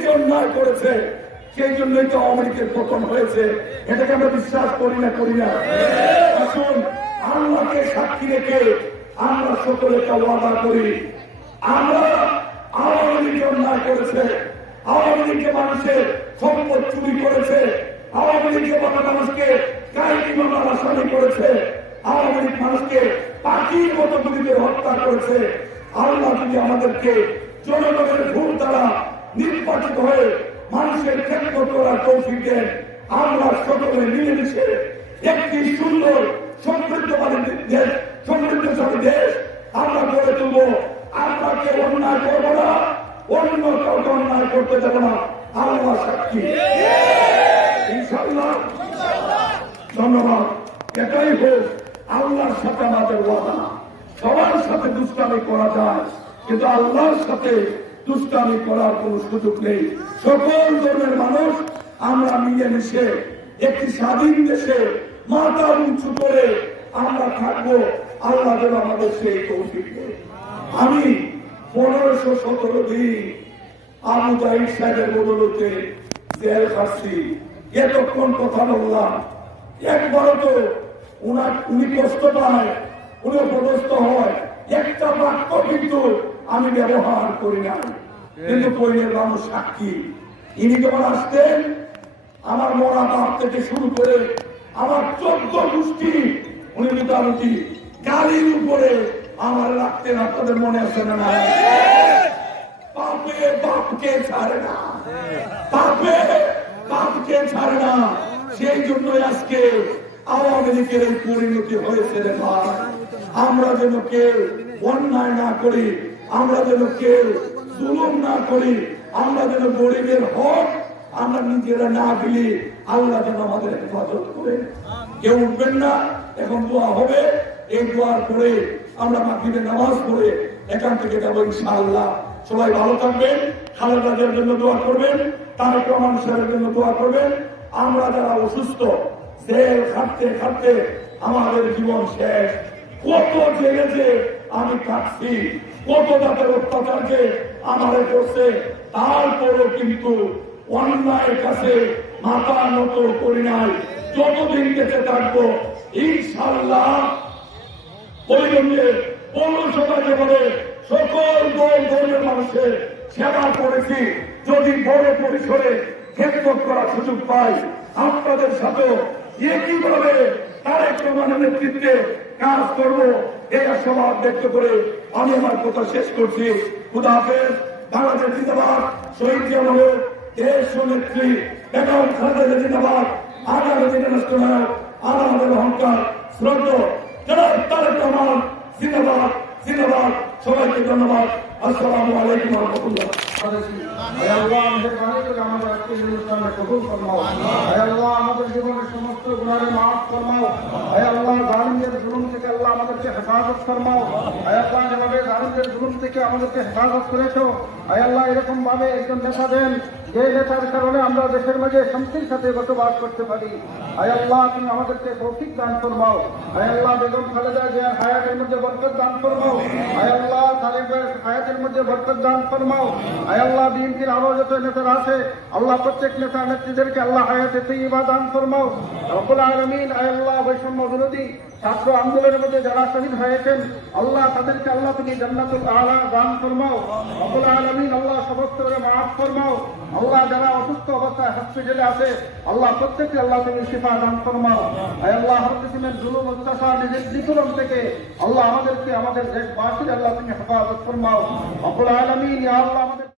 যে অন্যায় করেছে, সেই জন্যই তো আওয়ামী লীগের পতন হয়েছে। এটাকে আমরা বিশ্বাস করি না করি না। আসুন, আল্লাহকে সাক্ষী রেখে আমরা সকলেকে ওয়াদা করি। আমরা আওয়ামী লীগ অন্যায় করেছে। আওয়ামী লীগকে মানুষের সম্পদ চুরি করেছে। আওয়ামী লীগকে মানুষকে কাহিনী মামলার আসামি করেছে। আওয়ামী লীগ মানুষকে পাখির মতো গুলিতে হত্যা করেছে। আল্লাহ যদি আমাদেরকে জনগণের ভোট দ্বারা নির্বাচিত হয়ে মানুষের ক্ষেত্র করার তৌফিক দেন আমরা সকলে মিলেমিশে একটি সুন্দর, সমৃদ্ধবাদী দেশ, সমৃদ্ধশালী দেশ আমরা গড়ে অন্যায় না, অন্য কাউকে অন্যায় করতে দেবো না। আল্লাহ সাক্ষী। ধন্যবাদ। এটাই হোক আল্লাহর সাথে আমাদের ওয়াদা। সবার সাথে দুষ্টামি করা যায়, কিন্তু আল্লাহর সাথে দুষ্টামি করার কোন সুযোগ নেই। সকল ধর্মের মানুষ আমরা মিলেমিশে, একটি স্বাধীন দেশে মাথা উঁচু করে আমরা থাকব। আল্লাহ আমাদের সেই দেয়। আমি পনেরোশো সতেরো দিন আবু জাহিদ সাহেবের বদলতে জেল খাচ্ছি এতক্ষণ কথা বললাম। একবারও তো উনি কষ্ট পায়, উনি অপদস্থ হয়। একটা বাক্য কিন্তু আমি ব্যবহার করি না কিন্তু পরিবের মানুষ সাক্ষী। ইনি যখন আসতেন, আমার মরা বাপ থেকে শুরু করে আমার চোদ্দ গোষ্ঠী, উনি মোটামুটি গাড়ির উপরে আমার রাখতেন, আপনাদের মনে আছে না বাপে বাপকে ছাড়ে না। বাপে বাপকে ছাড়ে না। সেই জন্যই আজকে আওয়ামী লীগের পরিণতি হয়েছে রে ভাই আমরা যেন কেউ অন্যায় না করি আমরা যেন কেউ জুলুম না করি, আমরা যেন গরিবের হক আমরা নিজেরা না দিলি আল্লাহ যেন আমাদের হেফাজত করে। কেউ উঠবেন না, এখন দোয়া হবে। এই দোয়ার করে আমরা মাগরিবের নামাজ পড়ে এখান থেকে যাব ইনশাআল্লাহ। সবাই ভালো থাকবেন, খালেদা জিয়ার জন্য দোয়া করবেন, তারেক রহমান সাহেবের জন্য দোয়া করবেন। আমরা যারা অসুস্থ, জেল খাটতে খাটতে আমাদের জীবন শেষ। কত জেলেছে আমি কাটছি কত জাতের অত্যাচারকে আমাদের করছে, তারপরও কিন্তু অন্যায়ের কাছে মাথা নত করি নাই। যতদিন বেঁচে থাকব সকল মানুষের সেবা করেছি, যদি পরিসরে করার সুযোগ পাই, আপনাদের সাথে একইভাবে তারেক রহমানের নেতৃত্বে কাজ করব, এই আশাবাদ ব্যক্ত করে আমি আমার কথা শেষ করছি। খুদা বাংলাদেশ জিন্দাবাদ, শহীদ জিয়ানহ দেশ নেত্রী, বেগম খালেদা জিন্দাবাদ, আগামী রাষ্ট্রনায়ক আর আমাদের অহংকার শ্রদ্ধ তারেক রহমান, জিন্দাবাদ জিন্দাবাদ, সবাইকে ধন্যবাদ। আসসালামু আলাইকুম রহমতুল্লাহ। আমাদের জীবনের সমস্ত গুণারে মাফ ফরমাও হে আল্লাহ জালিমদের জুলুম থেকে আল্লাহ আমাদেরকে হেফাজত ফরমাও। হে আল্লাহ যেভাবে জালিমদের জুলুম থেকে আমাদেরকে হেফাজত করেছ হে আল্লাহ এরকম ভাবে একজন নেতা দেন, যে নেতার কারণে আমরা দেশের মাঝে শান্তির সাথে বসবাস করতে পারি। হে আল্লাহ তুমি আমাদেরকে তৌফিক দান ফরমাও। হে আল্লাহ বেগম খালেদা জিয়ার হায়াতের মধ্যে বরকত দান ফরমাও। হে আল্লাহ তালিবের হায়াতের মধ্যে বরকত দান ফরমাও। হে আল্লাহ বিএনপির আরও যত নেতারা আছে, আল্লাহ প্রত্যেক নেতা নেত্রীদেরকে আল্লাহ হায়াতে তৈবা দান ফরমাও। রব্বুল আলমিন হে আল্লাহ বৈষম্য বিরোধী ছাত্র আন্দোলনের মধ্যে যারা শহীদ হয়েছেন। আল্লাহ তাদেরকে আল্লাহ তুমি জান্নাতুল আলা দান ফরমাও। রব্বুল আলমিন আল্লাহ সমস্ত মাফ ফরমাও। আল্লাহ যারা অসুস্থ অবস্থায় হসপিটালে আছে, আল্লাহ প্রত্যেককে আল্লাহ তুমি শিফা দান ফরমাও। হে আল্লাহ হর কিসিমের জুলুম, অত্যাচার, নিজের নিপীড়ন থেকে আল্লাহ আমাদেরকে, আমাদের দেশবাসীর আল্লাহ তুমি হেফাজত ফরমাও। রব্বুল আলমিন আল্লাহ আমাদের